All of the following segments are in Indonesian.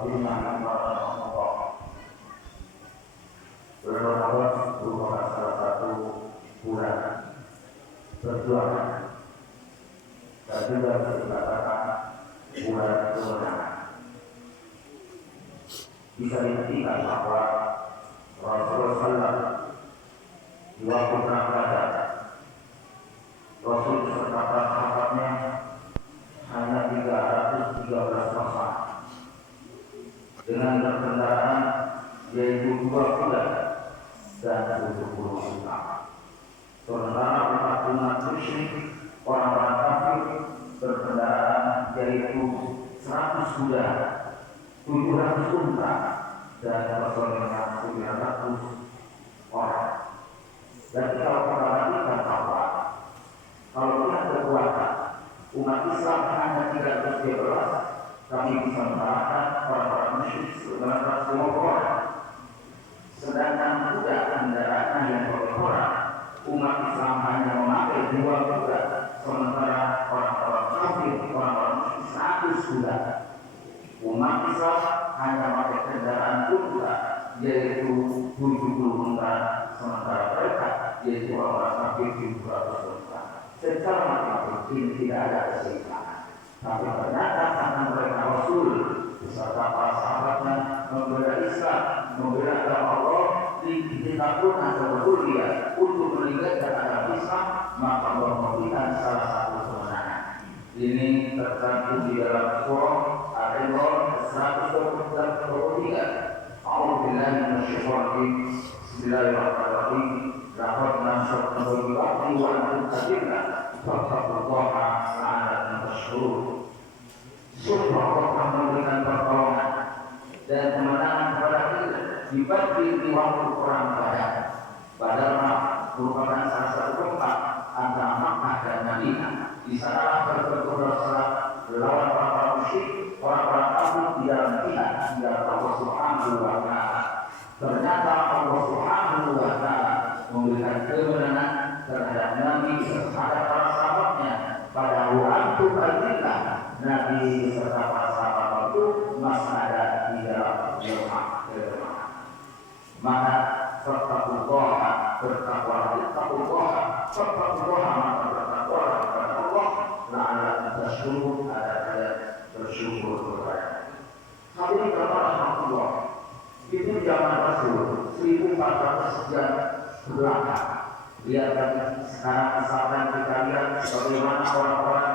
Bagaimana Allah Ramadan merupakan salah satu bulan perjuangan dan juga bisa dikatakan bulan kemenangan. Bisa dibuktikan bahwa Rasulullah SAW di waktu perang Badar, Rasul beserta para sahabatnya hanya 313 orang dengan berkendaraan yaitu 2 kuda dan 70 unta. Sementara umat musyrik orang-orang kafir berkendaraan yaitu 100 kuda, 700 unta dan personilnya 900 orang. Dan kalau kita perhatikan bahwa kalau kita kekuatan umat Islam hanya 313, kami bisa mengalahkan orang-orang musyrik 950 orang. Sedangkan kuda kendaraannya yang berorang, umat Islam hanya memakai 2 kuda, sementara orang-orang kafir, orang-orang musyrik 100 kuda. Umat Islam hanya memakai kendaraan kuda, yaitu 70 unta, sementara mereka yaitu orang-orang kafir 700 unta. Secara matematik ini tidak ada keseimbangan. Tapi ternyata karena mereka Rasul beserta para sahabatnya membela Islam, membela agama Allah, ditakutkan seluruh dia untuk meninggalkan agama Islam, maka Allah memberikan salah satu kemenangan. Ini tercantum di dalam surah Al-Imran 123. A'udzubillahi minasyaitonir rajim. Bismillahirrahmanirrahim. Laqad nasarakumullahu wa antum adillah. Fattaqullaha la'allakum tashkurun. Sungguh Allah memberikan pertolongan dan kemenangan kepada kita dibagi di waktu perang Badar. Badar merupakan salah satu tempat antara Makkah dan Madinah. Di sana berperang melawan orang-orang musyrik, orang-orang kafir di dalam jihad di dalam Allah Subhanahu wa Ta'ala. Ternyata Allah Subhanahu wa Ta'ala memberikan kemenangan terhadap Nabi terhadap para sahabatnya pada waktu Badar. Nabi serta para sahabat itu masih ada di dalam rumah. Maka bertakwalah maka bertakwalah kepada Allah, la'allakum tashkurun, agar kalian bersyukur kepada. Hadirin Allah, itu zaman Rasul 1400 sekian belakang. Lihat sekarang misalkan kita lihat bagaimana orang-orang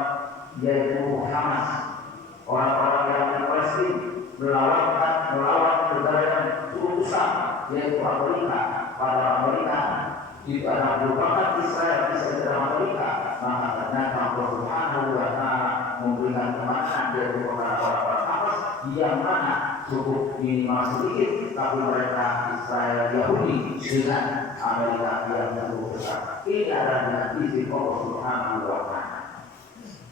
yaitu Hamas, orang-orang yang di Palestina melawan negara yang cukup besar yaitu Amerika. Pada Amerika itu adalah merupakan Israel bisa dalam Amerika, maka ternyata Allah Subhanahu wa Ta'ala memberikan kemenangan yaitu kepada orang-orang Hamas yang mana cukup minimal sedikit, tapi mereka Israel Yahudi dengan Amerika yang cukup besar. Ini adalah dengan izin Allah Subhanahu wa Ta'ala.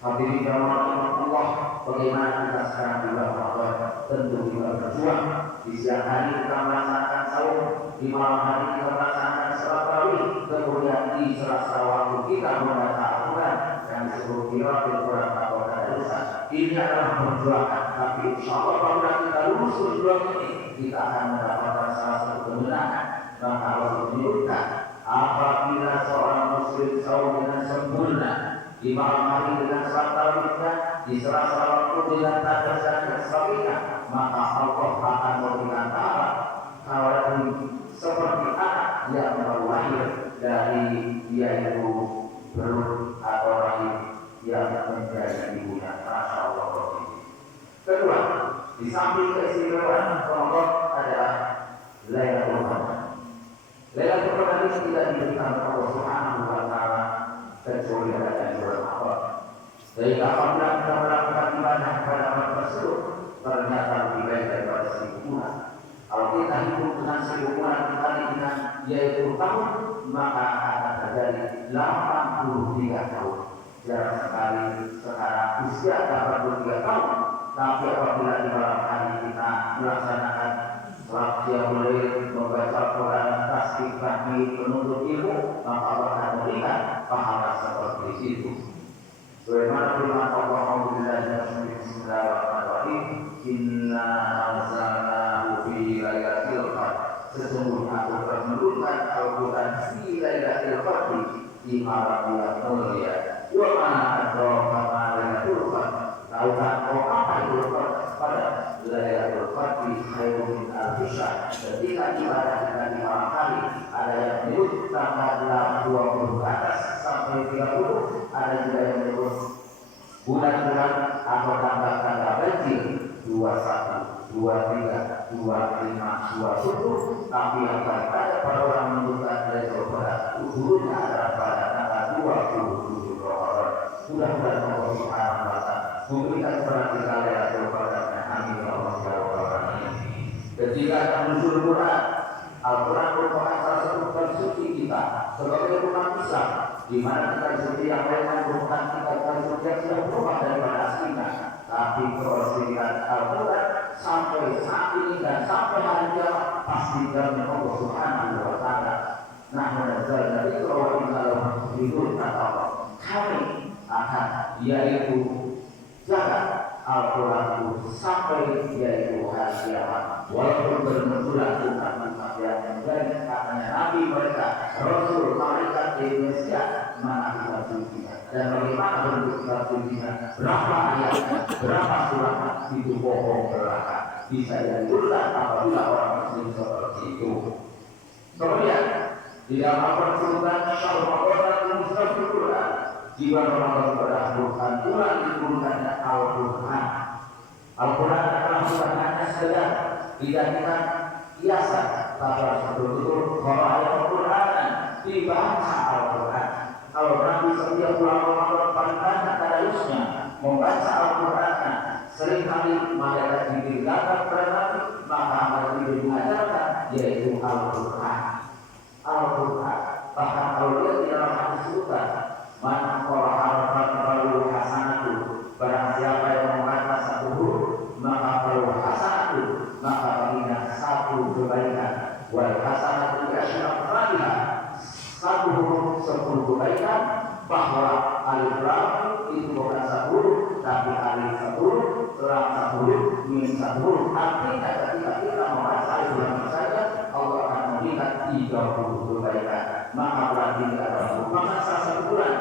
Hadirin yang Allah, bagaimana kita sekarang di bulan Ramadan? Tentu kita berjuang. Di siang hari kita melaksanakan sahur, di malam hari kita melaksanakan salat tarawih, kemudian di sela-sela waktu kita membaca Al-Quran yang disebut qiraatul Quran atau tadarusan. Ini adalah perjuangan, tapi insya Allah apabila kita lulus perjuangan ini, kita akan mendapatkan salah satu kemenangan. Maka Allah menyebutkan apabila seorang muslim sahur dengan sempurna, di malam hari dengan salat tarawihnya, di sela-sela waktu dengan tadarusan dan sebagainya, maka Allah akan memberikan pahala seperti anak yang baru lahir dari yaitu perut atau rahim yang menjadi ibunya. Masya Allah. Kedua, di samping keistimewaan Ramadan adalah Lailatul Qadar. Lailatul Qadar ini tidak diberikan Allah Subhanahu wa Ta'ala kecuali pada bulan Ramadan. Sehingga apabila kita melakukan ibadah pada malam tersebut, ternyata lebih baik daripada 1000 bulan. Kalau kita hidup dengan 1000 bulan dikali dengan yaitu tahun, maka akan terjadi 83 tahun. Jarang sekali sekarang usia 83 tahun, tapi apabila di malam hari kita melaksanakan salat qiyamul lail, membaca Al-Quran, tasbih, tahmid, menuntut ilmu, maka Allah akan memberikan pahala seperti itu. Sebagaimana firman Allah, Bismillahirrahmanirrahim, Inna Al-Quran di Lailatul Qadri di malam yang mulia. Wa ma adraka ma Lailatul Qadri. Tahukah kau apa itu pada Lailatul Qadri khairun min alfi syahr. Ketika ibadah kita di malam hari, ada yang menyebut tanggal 20 ke atas sampai 30, ada juga yang menyebut bulan-bulan atau tanggal-tanggal ganjil 21, 23, 25, 20. Tapi yang paling banyak para orang menyebutkan Lailatul Qadri dulunya adalah pada tanggal 27 Ramadan. Mudah-mudahan Allah Subhanahu wa taala memberikan kepada kita Lailatul Qadri. Amin ya Allah ya Rabbal alamin. Ketika menusul Quran, Al-Quran merupakan salah satu kitab suci kita sebagai umat Islam, di mana kitab suci yang lainnya merupakan kitab suci yang sudah berubah daripada aslinya. Tapi keaslian Al-Quran sampai saat ini dan sampai hari kiamat pasti dari Allah Subhanahu wa taala. Nah, menazalna dzikra wa inna lahu lahafizun, kata Allah. Kami akan yaitu jaga Al-Quran itu sampai yaitu hari kiamat. Walaupun bermunculan umat-umat yang menjadi katanya Nabi mereka, Rasul, malaikat di Indonesia, mana kitab sucinya dan bagaimana bentuk kitab sucinya, berapa ayatnya, berapa suratnya, itu bohong belaka. Bisa jadi urusan apabila orang Muslim seperti itu. Kemudian di dalam Al-Quran disebutkan Syahrul Ramadan Mustafil Quran. Di bulan Ramadan berdasarkan bulan diturunkannya Al-Quran. Al-Quran adalah bukan hanya sekedar dijadikan hiasan, tapi harus betul-betul bahwa ayat Al-Quran dibaca Al-Quran. Kalau Nabi setiap bulan Ramadan paling banyak tadarusnya membaca Al-Quran, seringkali malaikat Jibril datang kepada Nabi, maka malaikat Jibril mengajarkan yaitu Al-Quran. Al-Quran. Bahkan kalau dia di dalam hadis disebutkan, man qala harfan falahu hasanatu. Barang siapa yang membaca satu huruf, maka falahu hasanatu, maka baginya satu kebaikan. Wal hasanatu bi asyri amsalha. Satu huruf 10 kebaikan. Bahwa alif lam itu bukan satu huruf, tapi alif satu huruf, lam satu huruf, mim satu huruf. Artinya ketika kita membaca alif lam saja, Allah akan memberikan 30 kebaikan. Maka berarti adalah merupakan salah satu bulan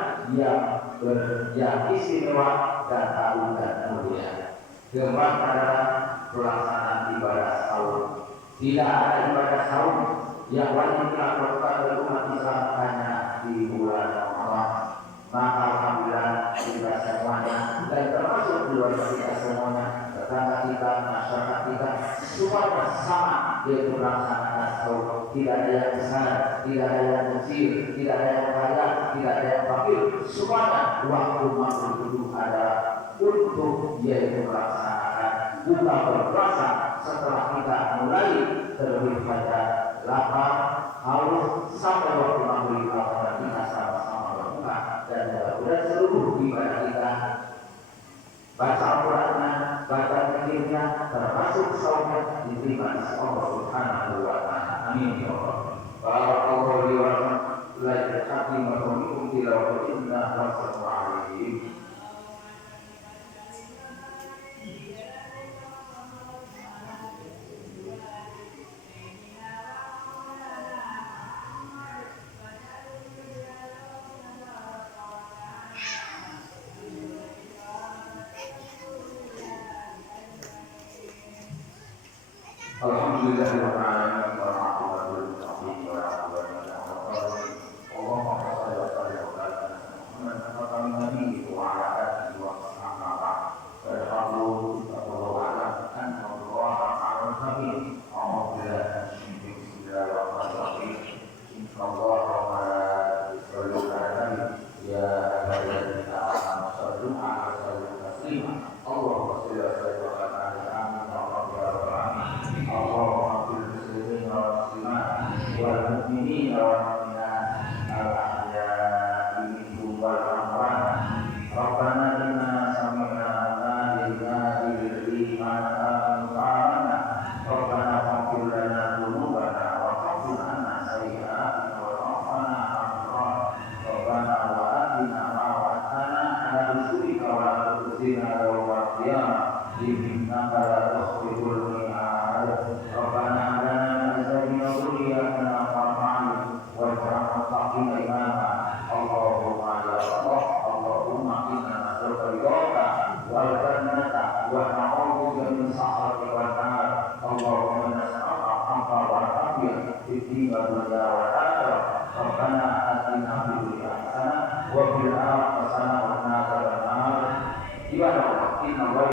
yang istimewa dan agung dan mulia. Keempat adalah pelaksanaan ibadah saum. Tidak ada ibadah saum yang wajib dilakukan oleh umat Islam hanya di bulan Ramadan. Maka alhamdulillah kita semuanya dan termasuk keluarga kita semuanya, tetangga kita, masyarakat kita, semuanya sama yaitu melaksanakan saum. Tidak ada yang besar, tidak ada yang kecil, tidak ada yang kaya, tidak ada yang fakir. Semuanya waktu maghrib itu adalah untuk yaitu melaksanakan buka berpuasa. Setelah kita mulai terlebih pada lapar, haus sampai waktu maghrib, apabila kita sama-sama berbuka dan mudah-mudahan seluruh ibadah kita, baca Al-Qurannya, baca zikirnya, termasuk saumnya diterima oleh Allah Subhanahu wa taala. Amin ya Allah. Barakallahu li wa lakum la yaqim wa minkum tilawatina wa sallallahu. Alhamdulillah. Inna